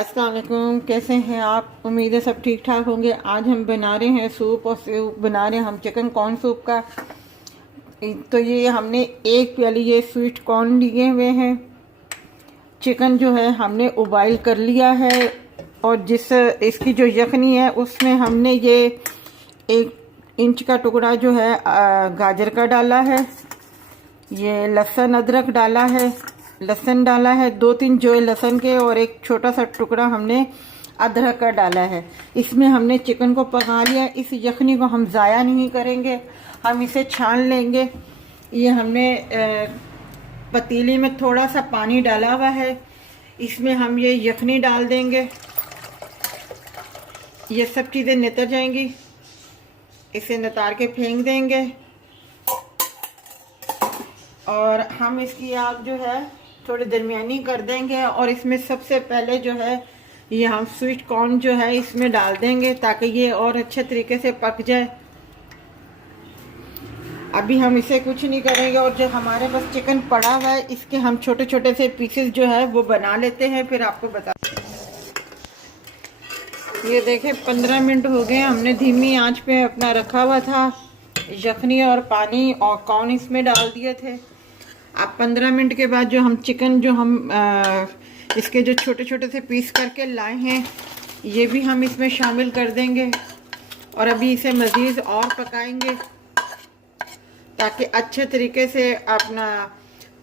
अस्सलाम वालेकुम, कैसे हैं आप? उम्मीद है सब ठीक ठाक होंगे। आज हम बना रहे हैं सूप और सूप बना रहे हैं हम चिकन कॉर्न सूप का। तो ये हमने एक प्याली ये स्वीट कॉर्न लिए हुए हैं। चिकन जो है हमने उबाइल कर लिया है और जिस इसकी जो यखनी है उसमें हमने ये 1 इंच का टुकड़ा जो है गाजर का डाला है। ये लहसुन अदरक डाला है, लहसुन डाला है 2-3 जो लहसुन के, और एक छोटा सा टुकड़ा हमने अदरक का डाला है। इसमें हमने चिकन को पका लिया। इस यखनी को हम ज़ाया नहीं करेंगे, हम इसे छान लेंगे। ये हमने पतीली में थोड़ा सा पानी डाला हुआ है, इसमें हम ये यखनी डाल देंगे। ये सब चीज़ें नितर जाएंगी, इसे नितार के फेंक देंगे। और हम इसकी आग जो है थोड़ी दरमियानी कर देंगे और इसमें सबसे पहले जो है ये हम स्वीट कॉर्न जो है इसमें डाल देंगे ताकि ये और अच्छे तरीके से पक जाए। अभी हम इसे कुछ नहीं करेंगे और जो हमारे पास चिकन पड़ा हुआ है इसके हम छोटे छोटे से पीसेस जो है वो बना लेते हैं, फिर आपको बता। ये देखें 15 मिनट हो गए, हमने धीमी आंच पे अपना रखा हुआ था। यखनी और पानी और कॉर्न इसमें डाल दिए थे। अब 15 मिनट के बाद जो हम चिकन जो हम इसके जो छोटे छोटे से पीस करके लाए हैं ये भी हम इसमें शामिल कर देंगे और अभी इसे मज़ीद और पकाएंगे ताकि अच्छे तरीके से अपना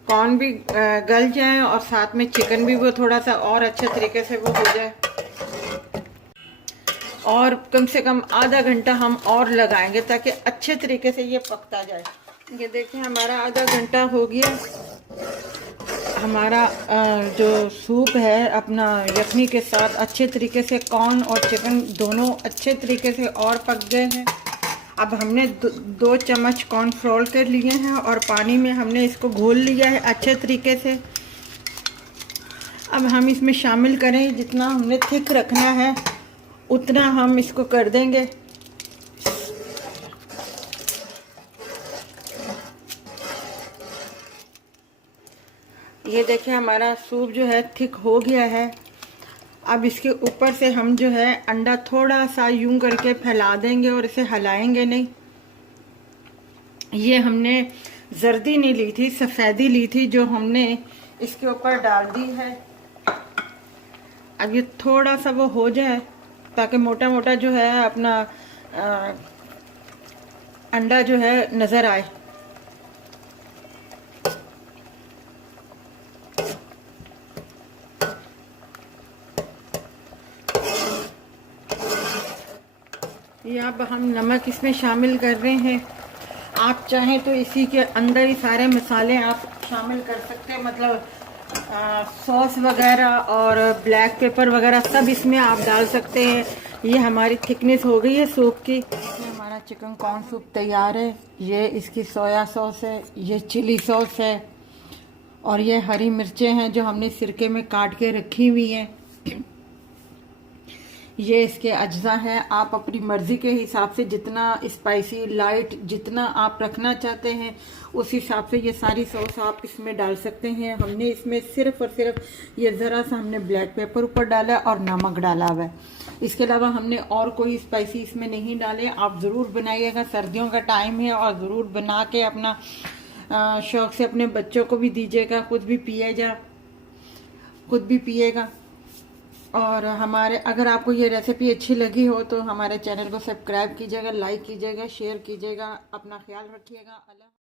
कॉर्न भी गल जाए और साथ में चिकन भी वो थोड़ा सा और अच्छे तरीके से वो हो जाए। और कम से कम आधा घंटा हम और लगाएंगे ताकि अच्छे तरीके से ये पकता जाए। ये देखिए हमारा आधा घंटा हो गया। हमारा जो सूप है अपना यखनी के साथ अच्छे तरीके से कॉर्न और चिकन दोनों अच्छे तरीके से और पक गए हैं। अब हमने 2 चम्मच कॉर्नफ्लोर के लिए हैं और पानी में हमने इसको घोल लिया है अच्छे तरीके से। अब हम इसमें शामिल करें, जितना हमने थिक रखना है उतना हम इसको कर देंगे। ये देखिए हमारा सूप जो है थिक हो गया है। अब इसके ऊपर से हम जो है अंडा थोड़ा सा यूं करके फैला देंगे और इसे हिलाएंगे नहीं। ये हमने जर्दी नहीं ली थी, सफ़ेदी ली थी जो हमने इसके ऊपर डाल दी है। अब ये थोड़ा सा वो हो जाए ताकि मोटा मोटा जो है अपना अंडा जो है नज़र आए। ये अब हम नमक इसमें शामिल कर रहे हैं। आप चाहें तो इसी के अंदर ही सारे मसाले आप शामिल कर सकते हैं, मतलब सॉस वगैरह और ब्लैक पेपर वगैरह सब इसमें आप डाल सकते हैं। ये हमारी थिकनेस हो गई है सूप की। हमारा चिकन कॉर्न सूप तैयार है। ये इसकी सोया सॉस है, ये चिली सॉस है और ये हरी मिर्चें हैं जो हमने सिरके में काट के रखी हुई हैं। ये इसके अज्जा हैं। आप अपनी मर्ज़ी के हिसाब से जितना स्पाइसी लाइट जितना आप रखना चाहते हैं उस हिसाब से ये सारी सॉस आप इसमें डाल सकते हैं। हमने इसमें सिर्फ़ और सिर्फ ये ज़रा सा हमने ब्लैक पेपर ऊपर डाला है और नमक डाला हुआ है। इसके अलावा हमने और कोई स्पाइसी इसमें नहीं डाले। आप ज़रूर बनाइएगा, सर्दियों का टाइम है और ज़रूर बना के अपना शौक़ से अपने बच्चों को भी दीजिएगा, खुद भी पिएगा। और हमारे अगर आपको ये रेसिपी अच्छी लगी हो तो हमारे चैनल को सब्सक्राइब कीजिएगा, लाइक कीजिएगा, शेयर कीजिएगा। अपना ख्याल रखिएगा। अल्लाह।